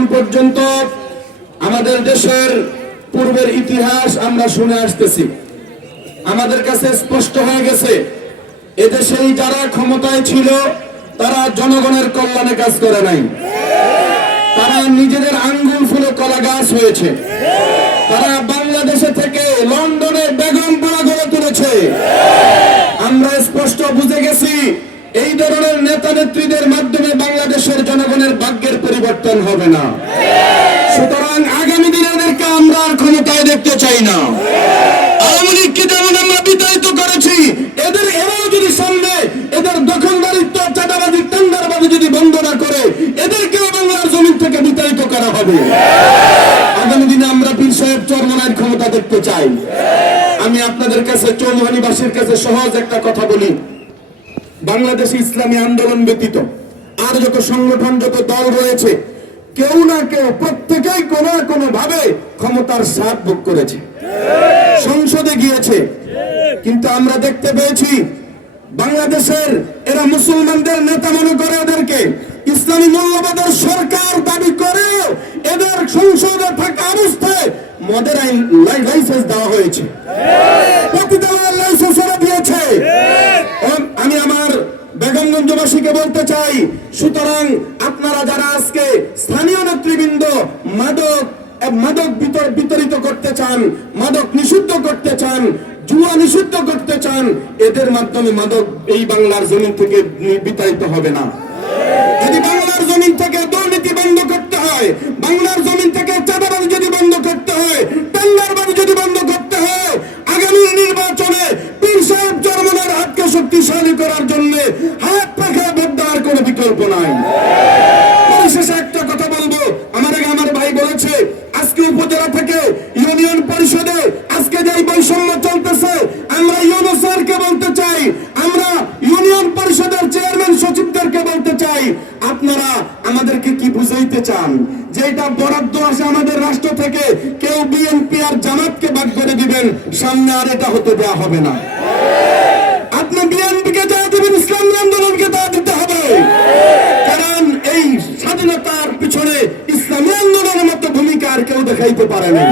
এখন পর্যন্ত আমাদের দেশের পূর্বের ইতিহাস আমরা শুনে আসতেছি। আমাদের কাছে স্পষ্ট হয়ে গেছে এদেশেই যারা ক্ষমতায় ছিল তারা জনগণের কল্যাণে কাজ করে নাই, তারা নিজেদের আঙ্গুল ফুলে কলা গাছ হয়েছে, তারা বাংলাদেশে থেকে লন্ডনে বেগমপুরা গড়ে তুলেছে। আমরা স্পষ্ট বুঝে গেছি এই ধরনের নেতা নেত্রীদের মাধ্যমে বাংলাদেশের জনগণের ভাগ্যের পরিবর্তন হবে না। সুতরাং আগামী দিনে এদেরকে আমরা আর ক্ষমতায় দেখতে চাই না। আওয়ামী লীগকে যেমন আমরা বিতাড়িত করেছি, এরাও যদি সামনে এদের দখলদারিত্ব, চাঁদাবাজি, টেন্ডারবাজি যদি বন্ধ না করে এদেরকেও বাংলার জমিন থেকে বিতাড়িত করা হবে। আগামী দিনে আমরা পীর সাহেব চরমনাইয়ের ক্ষমতা দেখতে চাই। আমি আপনাদের কাছে, চৌমুহানীবাসীর কাছে সহজ একটা কথা বলি। বাংলাদেশে ইসলামী আন্দোলন ব্যতীত আর যত সংগঠন, যত দল রয়েছে, কেউ না কেউ প্রত্যেকেই কোন না কোন ভাবে ক্ষমতার স্বাদ ভোগ করেছে, সংসদে গিয়েছে। কিন্তু আমরা দেখতে পেয়েছি বাংলাদেশের এরা মুসলমানদের নেতা মনে করে এদেরকে, ইসলামী মৌলবাদের সরকার দাবি করে এদের সংসদে থাকা অবস্থায় মদের লাইসেন্স দেওয়া হয়েছে, পতিতালয়ের লাইসেন্স দিয়েছে। আমি আমার বেগমগঞ্জবাসীকে বলতে চাই, সুতরাং আপনারা যারা আজকে স্থানীয় নেতৃবৃন্দ মাদক বিতরিত করতে চান, মাদক নিষিদ্ধ করতে চান, জুয়া নিষিদ্ধ করতে চান, এদের মাধ্যমে মাদক এই বাংলার জমিন থেকে বিতাড়িত হবে না। যদি বাংলার জমিন থেকে দুর্নীতি বন্ধ করতে হয়, বাংলার জমিন থেকে চাঁদাবাজি যদি বন্ধ করতে হয়, টেন্ডারবাজি যদি বন্ধ করতে হয়, আগামী নির্বাচনে পীর সাহেব চরমনাইয়ের হাতকে শক্তিশালী করার জন্য হাত পাখা ভোট দেওয়ার কোনো বিকল্প নাই। পরিশেষে একটা কথা বলবো, আমার ভাই বলেছে আজকে উপজেলা থেকে ইউনিয়ন পরিষদে আজকে যে বৈষম্য চলতেছে, আমরা ইউনো স্যারকে বলতে চাই, আমরা ইউনিয়ন পরিষদের চেয়ারম্যান সচিবদেরকে বলতে চাই, আপনারা আমাদেরকে কি বুঝাইতে চান যে এটা বরাদ্দ আসে আমাদের রাষ্ট্র থেকে, কেউ বিএনপি আর জামাতকে ভাগ করে দিবেন, সামনে আর এটা হতে দেওয়া হবে না। আপনি বিএনপিকে যা দিবেন, ইসলামী আন্দোলনকে তা দিতে হবে। কারণ এই স্বাধীনতার পিছনে ইসলামী আন্দোলনের মতো ভূমিকা আর কেউ দেখাইতে পারে না।